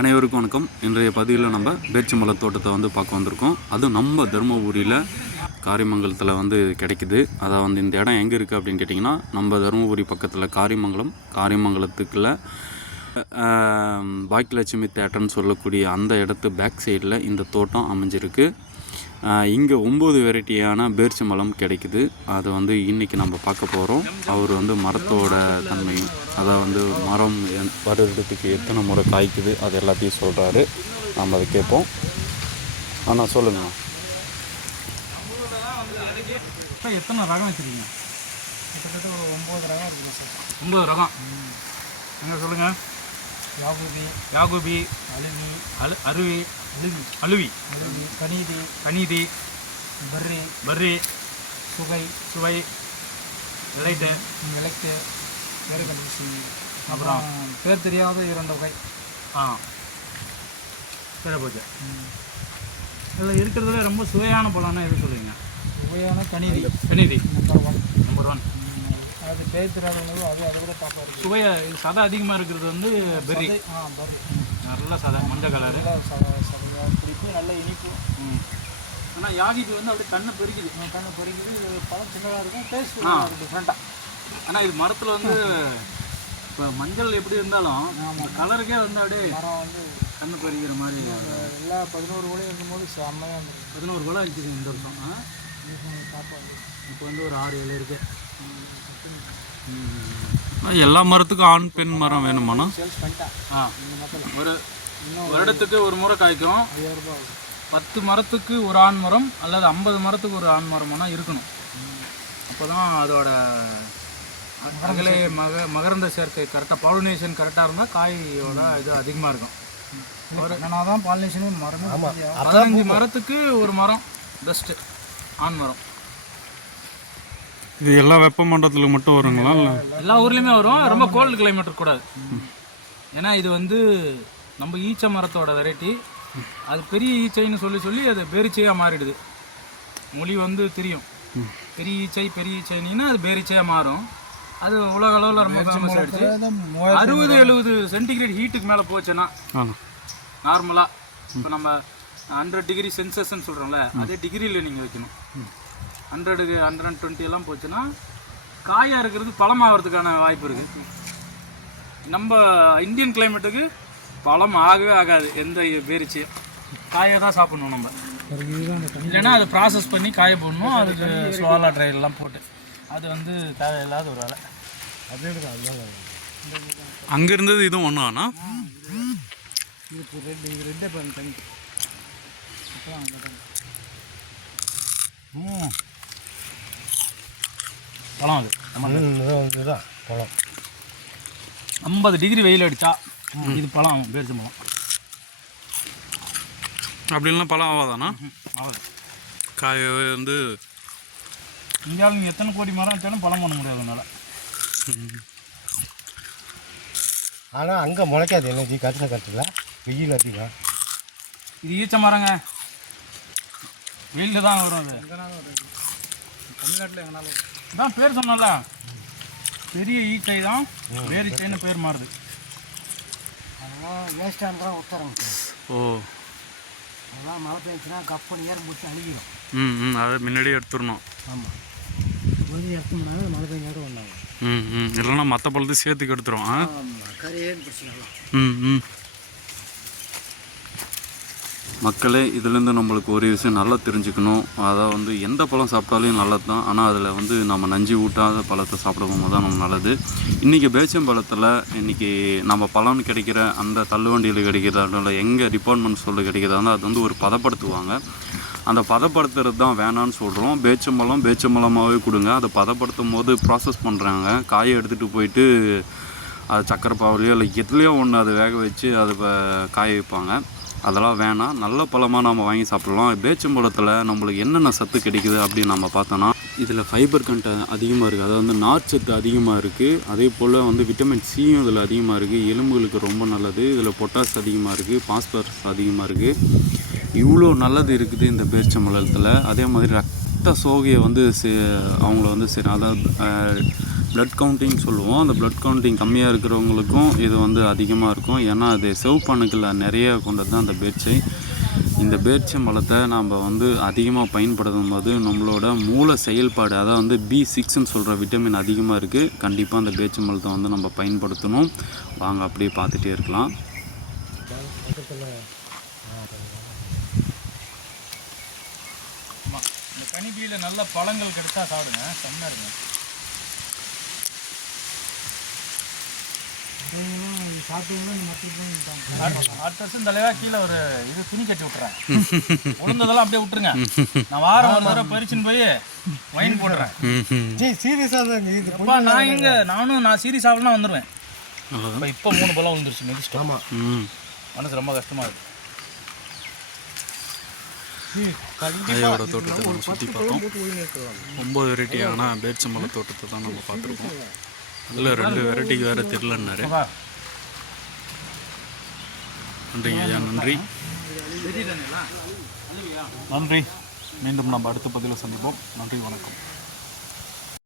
அனைவருக்கும் வணக்கம். இன்றைய பதிவில் நம்ம பேரிச்சம்பழ தோட்டத்தை வந்து பார்க்க வந்திருக்கோம். அதுவும் நம்ம தருமபுரியில் காரியமங்கலத்தில் வந்து கிடைக்குது. அதை வந்து இந்த இடம் எங்கே இருக்குது அப்படின்னு கேட்டிங்கன்னா, நம்ம தருமபுரி பக்கத்தில் காரியமங்கலத்துக்குள்ள பாக்கியலட்சுமி தேட்டர்னு சொல்லக்கூடிய அந்த இடத்து பேக் சைடில் இந்த தோட்டம் அமைஞ்சிருக்கு. இங்கே 9 வெரைட்டியான பேரிச்சம்பழம் கிடைக்குது. அதை வந்து இன்றைக்கி நம்ம பார்க்க போகிறோம். அவர் வந்து மரத்தோட தன்மையும், அதை வந்து மரம் வருடத்துக்கு எத்தனை முறை காய்க்குது அது எல்லாத்தையும் சொல்கிறாரு. நம்ம அதை கேட்போம். ஆனால் சொல்லுங்கள், இப்போ எத்தனை ரகம் வச்சுருக்கீங்க? கிட்டத்தட்ட ஒரு 9 ரகம் இருக்குது சார். 9 ரகம். என்ன சொல்லுங்கள்? யாகுபி, அருவி, அழுவி, கனிதி, பர்ரி, சுவை, விளைட்டு, வேறு கண்டிச்சு. அப்புறம் பேர் தெரியாத 2 வகை. சரி போச்சு. இதில் இருக்கிறதுல ரொம்ப சுவையான பழம்னா எது சொல்லுவீங்க? சுவையான கனிதி நம்பர் 1. அது பேர் தெரியாதவங்க அதை விட டாப்பாக இருக்குது. சுவையை சதை அதிகமாக இருக்கிறது வந்து பெர்ரி. நல்ல சதை, மஞ்சள் கலரு, பிடிப்பு, நல்ல இனிப்பு. ஆனால் யாகிட்டு வந்து அப்படியே கண்ணை பெருக்குது. பழம் சின்னதாக இருக்கும், டேஸ்ட் டிஃப்ரெண்ட்டாக. ஆனால் இது மரத்தில் வந்து இப்போ மஞ்சள் எப்படி இருந்தாலும் கலருக்கே வந்து அப்படியே மரம் வந்து கண்ணு பறிக்கிற மாதிரி. எல்லா 11 கூட இருக்கும்போது செம்மையாக இருந்தது. 11 கூட இருந்துச்சு இந்த வருஷம். டாப்பாக வந்து இப்போ வந்து ஒரு 6-7 இருக்குது. எல்லா மரத்துக்கும் ஆண் பெண் மரம் வேணுமாண்ணா? சேல்ஸ் பண்ணிட்டேன். ஒரு வருடத்துக்கு ஒரு முறை காய்க்கும். 5000 ரூபா. 10 மரத்துக்கு ஒரு ஆண் மரம் அல்லது 50 மரத்துக்கு ஒரு ஆண் மரம்னா இருக்கணும். அப்போ தான் அதோட அகலே மகரந்த சேர்க்கை கரெக்டாக, பாலினேஷன் கரெக்டாக இருந்தால் காயோட இது அதிகமாக இருக்கும். தான் பாலினேஷனே மரமே. 15 மரத்துக்கு ஒரு மரம் பெஸ்ட்டு ஆண் மரம். இது எல்லா வெப்ப மண்டலத்தில் மட்டும் வருங்களா? இல்லை எல்லா ஊர்லேயுமே வரும். ரொம்ப கோல்டு கிளைமேட் இருக்கக்கூடாது. ஏன்னா இது வந்து நம்ம ஈச்சை மரத்தோட வெரைட்டி. அது பெரிய ஈச்சைன்னு சொல்லி அது பேரிச்சையாக மாறிடுது. மொழி வந்து தெரியும். பெரிய ஈச்சைன்னா அது பேரிச்சையாக மாறும். அது உலக அளவில் ரொம்ப ஃபேமஸ் ஆகிடுச்சு. 60-70 சென்டிகிரேட் ஹீட்டுக்கு மேலே போச்சுன்னா நார்மலாக, இப்போ நம்ம 100 டிகிரி சென்சஸ்ன்னு சொல்கிறோம்ல, அதே டிகிரியில் நீங்கள் வைக்கணும். 100-120 எல்லாம் போச்சுன்னா காயாக இருக்கிறது பழமாகிறதுக்கான வாய்ப்பு இருக்குது. நம்ம இந்தியன் கிளைமேட்டுக்கு பழம் ஆகவே ஆகாது. எந்த பேரிச்சு காயை தான் சாப்பிட்ணும் நம்ம. இல்லைன்னா அதை ப்ராசஸ் பண்ணி காய போடணும். அதுக்கு சோலா ட்ரையெல்லாம் போட்டு அது வந்து தேவையில்லாத ஒரு வேலை. அங்கே இருந்தது இதுவும் ஒன்றும் ஆனால் இது ரெட்டே தனி. பழம் அது பழம் 50 டிகிரி வெயில் அடித்தா இது பழம் பேரிச்சம்பழம். அப்படின்லாம் பழம் ஆகாதாண்ணா? ஆகுது. காய் வந்து இந்தியாவில் நீ எத்தனை கோடி மரம் வச்சாலும் பழம் பண்ண முடியாது அதனால. ஆனால் அங்கே முளைக்காது. என்ன கட்டில் வெயில் அதிகம். இது ஈச்ச மரங்க, வெயிலில் தான் வரும். அது தமிழ்நாட்டில் எங்கனாலும் தான் பேர் சொன்னல, பெரிய ஈச்சை தான் பேரிச்சைன்னு பேர் மாறுது. அதெல்லாம் வேஸ்டாக தான் உத்தரங்க. ஓ, அதெல்லாம் மழை பெஞ்சுன்னா கப்பு நேரம் முடிச்சு அழுகிடும். அதை முன்னாடியே எடுத்துடணும். ஆமாம், கொஞ்சம் எடுத்தோம்னா மழை பெஞ்சாலும் ஒன்றாகும். இல்லைன்னா மற்ற பழத்தையும் சேர்த்துக்கு எடுத்துரும். கரையேன்னு பிரச்சனை. மக்களே, இதுலேருந்து நம்மளுக்கு ஒரு விஷயம் நல்லா தெரிஞ்சுக்கணும். அதாவது வந்து எந்த பழம் சாப்பிட்டாலும் நல்லது தான். ஆனால் அதில் வந்து நம்ம நஞ்சு ஊட்டாத பழத்தை சாப்பிட போகும்போது தான் நம்ம நல்லது. இன்றைக்கி பேரிச்சம்பழத்தில் இன்றைக்கி நம்ம பழம்னு கிடைக்கிற அந்த தள்ளுவண்டியில் கிடைக்கிறதா எங்கள் டிபார்ட்மெண்ட் சொல்ல கிடைக்கிறதா இருந்தால் அது வந்து ஒரு பதப்படுத்துவாங்க. அந்த பதப்படுத்துறது தான் வேணான்னு சொல்கிறோம். பேரிச்சம்பழமாகவே கொடுங்க. அதை பதப்படுத்தும் போது ப்ராசஸ் பண்ணுறாங்க. காயை எடுத்துகிட்டு போயிட்டு அது சக்கரை பாவலையோ இல்லை எதுலேயோ ஒன்று அதை வேக வச்சு அதை காய வைப்பாங்க. அதெல்லாம் வேணாம். நல்ல பழமாக நம்ம வாங்கி சாப்பிட்லாம். பேரிச்சம்பழத்தில் நம்மளுக்கு என்னென்ன சத்து கிடைக்குது அப்படின்னு நம்ம பார்த்தோன்னா, இதில் ஃபைபர் கண்டென்ட் அதிகமாக இருக்குது. அதாவது வந்து நார்ச்சத்து அதிகமாக இருக்குது. அதே போல் வந்து விட்டமின் சியும் இதில் அதிகமாக இருக்குது. எலும்புகளுக்கு ரொம்ப நல்லது. இதில் பொட்டாஸ் அதிகமாக இருக்குது, பாஸ்பரஸ் அதிகமாக இருக்குது. இவ்வளோ நல்லது இருக்குது இந்த பேரிச்சம்பழத்தில். அதே மாதிரி ரத்த சோகையை வந்து அவங்கள வந்து அதாவது ப்ளட் கவுண்டிங் சொல்லுவோம். அந்த ப்ளட் கவுண்டிங் கம்மியாக இருக்கிறவங்களுக்கும் இது வந்து அதிகமாக இருக்கும். ஏன்னா அது சிவப்பணுக்களை நிறைய கொண்டது தான் அந்த பேரிச்சை. இந்த பேரிச்சம்பழத்தை நாம் வந்து அதிகமாக பயன்படுத்தும் போது நம்மளோட மூளை செயல்பாடு, அதாவது வந்து B6ன்னு சொல்கிற விட்டமின் அதிகமாக இருக்குது. கண்டிப்பாக அந்த பேரிச்சம்பழத்தை வந்து நம்ம பயன்படுத்தணும். வாங்க அப்படியே பார்த்துட்டே இருக்கலாம். இந்த கனிபியில் நல்ல பழங்கள் கிடைச்சா சாப்பிடுங்க, செம்மையாக இருக்குங்க. அடுத்த வருஷம் தலைவா கீழே ஒரு இது துணி கட்டி விட்டுறேன். உளுந்ததெல்லாம் அப்படியே விட்டுருங்க. நான் வாரம் ஒரு தடவை பறிச்சுன்னு போய் வைன் போடுறேன். சீரியஸாக நான் சீரியஸ் ஆகலாம் வந்துடுவேன். இப்போ 3 பழம் விழுந்துருச்சு மெதிச்சிட்டு. ஆமாம், மனசு ரொம்ப கஷ்டமாக இருக்குது. ஐயாவோட தோட்டத்தை நம்ம சுற்றி பார்த்தோம். 9 வெரைட்டியான பேரிச்சம்பழ தோட்டத்தை தான் நம்ம பார்த்துருக்கோம். அதில் 2 வெரைட்டிக்கு வேறு தெரிலன்னாரு. நன்றிங்க ஐயா, நன்றி. நன்றி. மீண்டும் நம்ம அடுத்த பதிவில் சந்திப்போம். நன்றி, வணக்கம்.